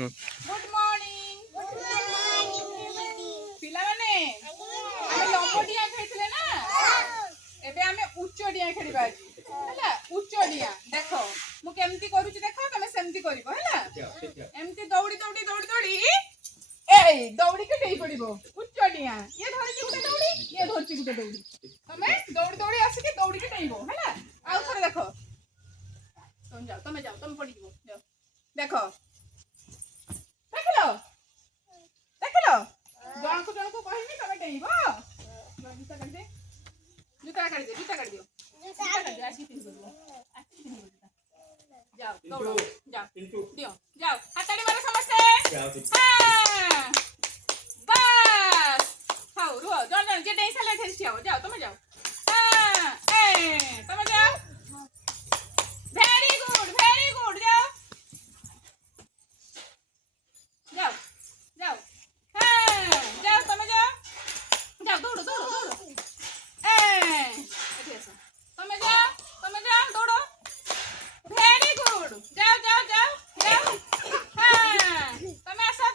good morning पिला माने आमे लंबो डिया खेलथिले ना एबे आमे उच्च डिया खेलिबा हैला उच्च डिया देखो मु केमती करूची देखो तमे सेमती करिवो हैला एमती दौड़ी दौड़ी दौड़ी दौड़ी ए दौड़ी के डेई पड़िबो उच्च डिया ये धरची गुटे दौड़ी ये धरची गुटे दौड़ी तमे दौड़ी दौड़ी आसी के दौड़ी के डेइबो हैला आउ थरे देखो तुम जाओ तुम पड़ी जीवो जाओ देखो देखलो जन को कहिनी तमे डेइबो जूता काट दे जूता काट दियो जूता काट दियो आसी पिन दो आसी पिन दो जाओ दौड़ो जाओ दियो जाओ हाताड़ी मारो समस्ते हां बस खाओ रुओ जन जे डेई साले ठेल छियाओ जाओ तुम जाओ हां ए तुम जाओ वेरी गुड जाओ जाओ जाओ हां जाओ तुम जाओ जाओ दौड़ो दौड़ो दौड़ो तुम जाओ दौड़ो वेरी गुड जाओ जाओ जाओ जाओ हां तुम आसो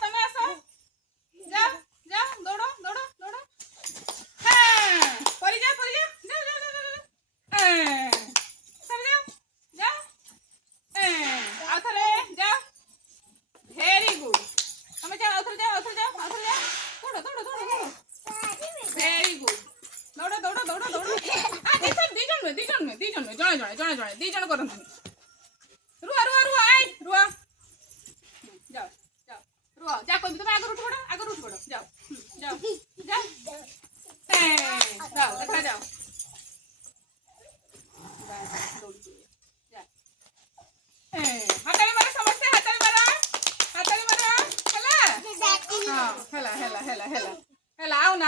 जाओ जाओ दौड़ो दौड़ो दौड़ो हां परी जा जाओ जाओ जाओ सब जाओ जाओ आथरे जाओ वेरी गुड तुम जाओ आथरे जाओ दौड़ो दौड़ो दौड़ो दौड़ो वेरी गुड दौड़ो दौड़ो दौड़ो दौड़ो दीजन में जणे दीजन करंतु रुआ आई रुआ जाओ जाओ रुआ जा कोई तुम आगे उठ पड़ो जाओ जाओ जाओ जाओ देखा जाओ हाताली मारो समस्ते हाताली मारो हला हां हला आओ ना